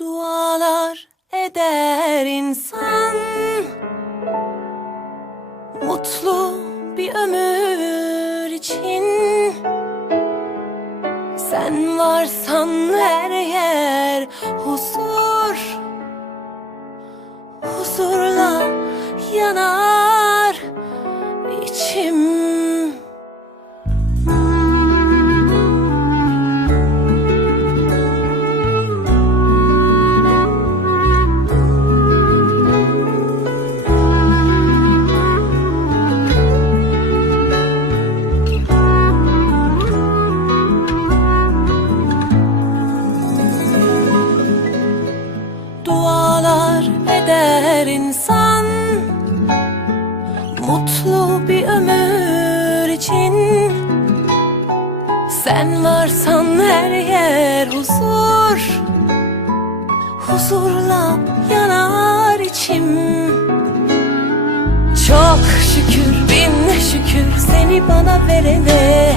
Dualar eder insan, mutlu bir ömür için. Sen varsan her yer huzur, huzurla yanar içim. Dualar eder insan, mutlu bir ömür için. Sen varsan her yer huzur, huzurla yanar içim. Çok şükür bin şükür seni bana verene,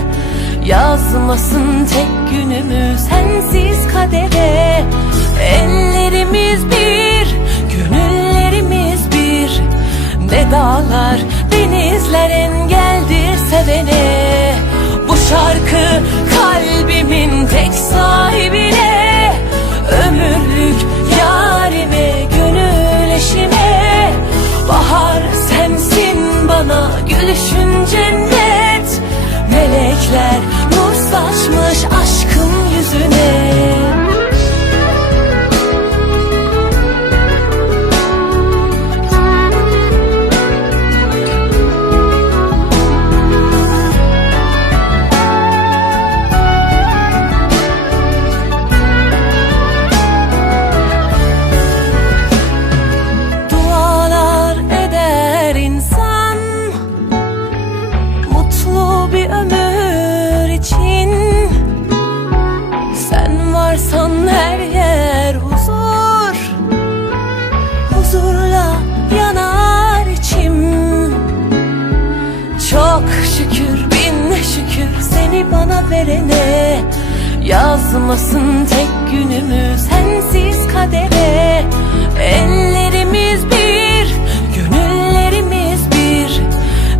yazmasın tek günümü sensiz kadere. Ellerimiz bir, gönüllerimiz bir. Ne dağlar, denizler engeldir sevene. Bu şarkı kalbimin tek sahibine, ömürlük yarime, gönül eşime. Bahar sensin bana, gülüşün cennet. Melekler nur saçmış aşkın yüzüne. Bir ömür için. Sen varsan her yer huzur, huzurla yanar içim. Çok şükür bin şükür seni bana verene, yazmasın tek günümü sensiz kadere. Ellerimiz bir, gönüllerimiz bir.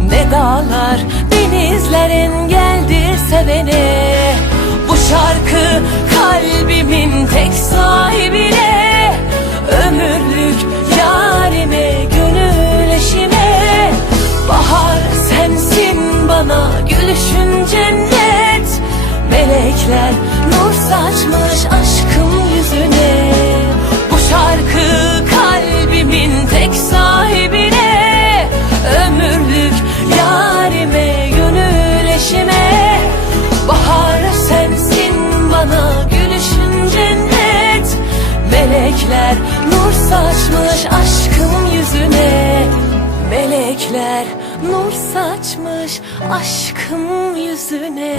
Ne dağlar, denizler engeldir sevene. Bu şarkı kalbimin tek sahibine, ömürlük yarime, gönül eşime. Bahar sensin bana, gülüşün cennet. Melekler nur saçmış aşkım yüzüne. Bu şarkı kalbimin tek sahibine, ömürlük yarime, gönül eşime. Bahar sensin bana, gülüşün cennet. Melekler nur saçmış aşkım yüzüne. Melekler nur saçmış aşkım yüzüne.